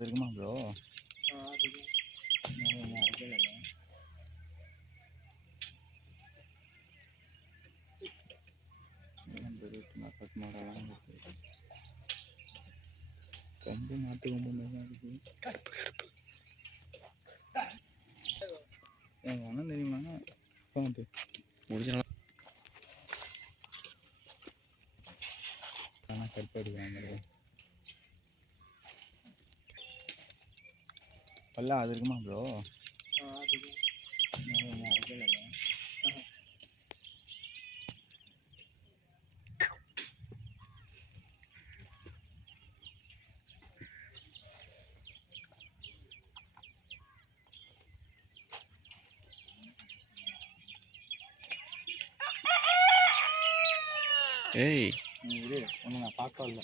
dari rumah bro oh, aja lah mati umumnya gitu Garpu, garpu, yang mana dari mana kamu tuh jalan? Karena garpu di mana பல்லா அது இருக்குமா ப்ரோ ஏய். இரு ஒன்று நான் பார்க்க வரல.